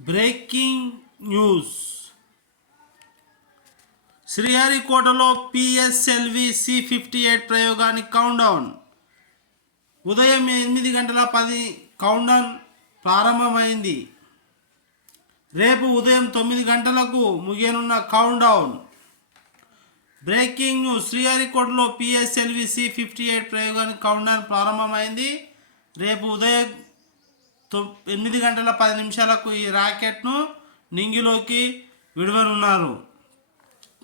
Breaking news. శ్రీహరికోటలో PSLV C-58 ప్రయోగానికి countdown. ఉదయం 8:10 కౌంట్డౌన్ ప్రారంభమైంది. రేపు ఉదయం 9 గంటలకు ముగియనున్న కౌంట్డౌన్. Breaking news. శ్రీహరికోటలో పిఎస్ఎల్వి C-58 ప్రయోగానికి కౌంట్డౌన్ ప్రారంభమైంది. రేపు ఉదయం 8:10 ఈ రాకెట్ను నింగిలోకి విడవనున్నారు.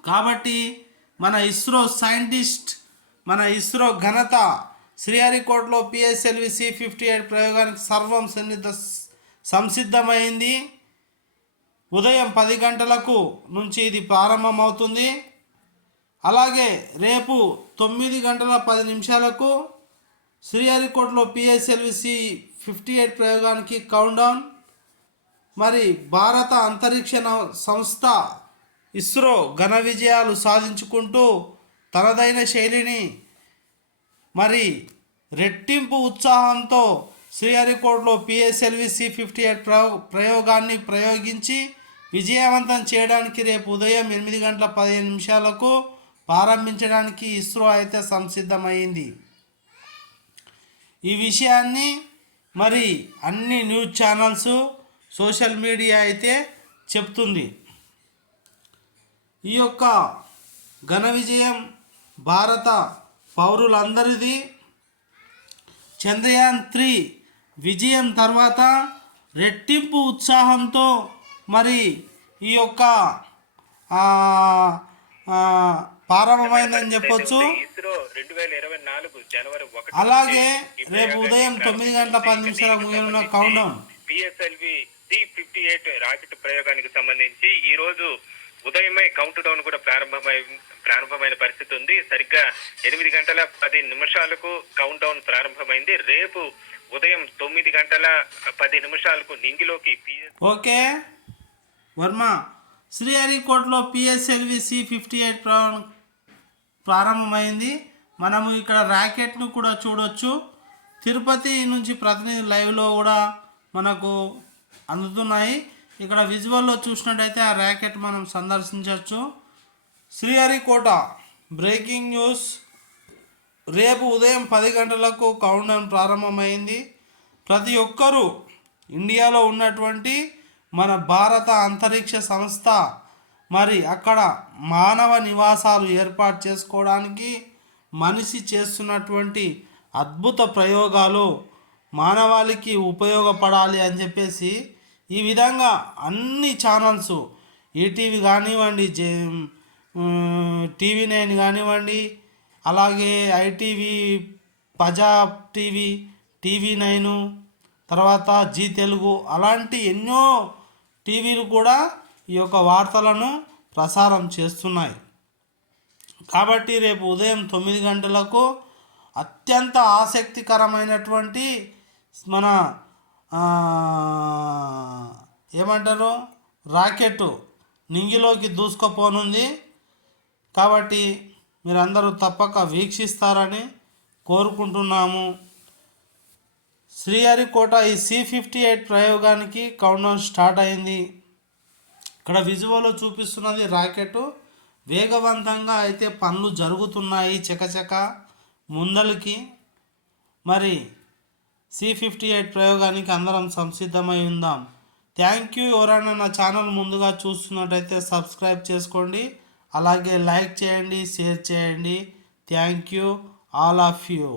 కాబట్టి మన ఇస్రో సైంటిస్ట్, మన ఇస్రో ఘనత శ్రీహరికోటలో పిఎస్ఎల్వి C-58 ప్రయోగానికి సర్వం సంసిద్ధమైంది. ఉదయం 10 గంటలకు నుంచి ఇది ప్రారంభమవుతుంది. అలాగే రేపు 9:10 శ్రీహరికోటలో పిఎస్ఎల్వి C-58 ప్రయోగానికి కౌంట్డౌన్. మరి భారత అంతరిక్ష సంస్థ ఇస్రో ఘన విజయాలు సాధించుకుంటూ తనదైన శైలిని మరి రెట్టింపు ఉత్సాహంతో శ్రీహరికోటలో పిఎస్ఎల్వి C-58 ప్రయోగాన్ని ప్రయోగించి విజయవంతం చేయడానికి రేపు ఉదయం 8:15 ప్రారంభించడానికి ఇస్రో అయితే సంసిద్ధమైంది. ఈ విషయాన్ని మరి అన్ని న్యూస్ ఛానల్స్, సోషల్ మీడియా అయితే చెప్తుంది. ఈ యొక్క ఘన విజయం భారత పౌరులందరిది. చంద్రయాన్-3 విజయం తర్వాత రెట్టింపు ఉత్సాహంతో మరి ఈ యొక్క ప్రారంభమైందని చెప్పొచ్చు. అలాగే రేపు ఉదయం 9:10 ముగియనున్న కౌంట్డౌన్. పిఎస్ఎల్వి C-58 రాకెట్ ప్రయోగానికి సంబంధించి ఈ రోజు ఉదయమే కౌంట్ డౌన్ కూడా ప్రారంభమైన పరిస్థితి ఉంది. సరిగ్గా 8:10 కౌంట్ డౌన్ ప్రారంభమైంది. రేపు ఉదయం 9:10 నింగిలోకి ఓకే వర్మ. శ్రీహరికోటలో పిఎస్ఎల్వి C-58 ప్రారంభమైంది. మనము ఇక్కడ రాకెట్ను కూడా చూడొచ్చు. తిరుపతి నుంచి ప్రతినిధి లైవ్లో కూడా మనకు అందుతున్నాయి. ఇక్కడ విజువల్లో చూసినట్టయితే ఆ ర్యాకెట్ మనం సందర్శించవచ్చు. Sriharikota breaking news. రేపు ఉదయం 10 గంటలకు కౌంట్డౌన్ ప్రారంభమైంది. ప్రతి ఒక్కరూ ఇండియాలో ఉన్నటువంటి మన భారత అంతరిక్ష సంస్థ మరి అక్కడ మానవ నివాసాలు ఏర్పాటు చేసుకోవడానికి మనిషి చేస్తున్నటువంటి అద్భుత ప్రయోగాలు మానవాళికి ఉపయోగపడాలి అని చెప్పేసి ఈ విధంగా అన్ని ఛానల్స్, ఈటీవీ కానివ్వండి, TV9 కానివ్వండి, అలాగే ఐటీవీ, పంజాబ్ టీవీ, TV9, తర్వాత జీ తెలుగు, అలాంటి ఎన్నో టీవీలు కూడా ఈ యొక్క వార్తలను ప్రసారం చేస్తున్నాయి. కాబట్టి రేపు ఉదయం 9 గంటలకు అత్యంత ఆసక్తికరమైనటువంటి మన ఏమంటారు రాకెట్ నింగిలోకి దూసుకుపోనుంది. కాబట్టి మీరందరూ తప్పక వీక్షిస్తారని కోరుకుంటున్నాము. శ్రీహరికోట ఈ C-58 ప్రయోగానికి కౌంట్డౌన్ స్టార్ట్ అయింది. ఇక్కడ విజువల్లో చూపిస్తున్నది రాకెట్. వేగవంతంగా అయితే పనులు జరుగుతున్నాయి చకచక ముందలకి. మరి C-58 ప్రయోగానికి అందరం సంసిద్ధమై ఉందాం. Thank you. ఎవరైనా నా ఛానల్ ముందుగా చూస్తున్నట్టయితే సబ్స్క్రైబ్ చేసుకోండి. అలాగే లైక్ చేయండి, షేర్ చేయండి. Thank you all of you.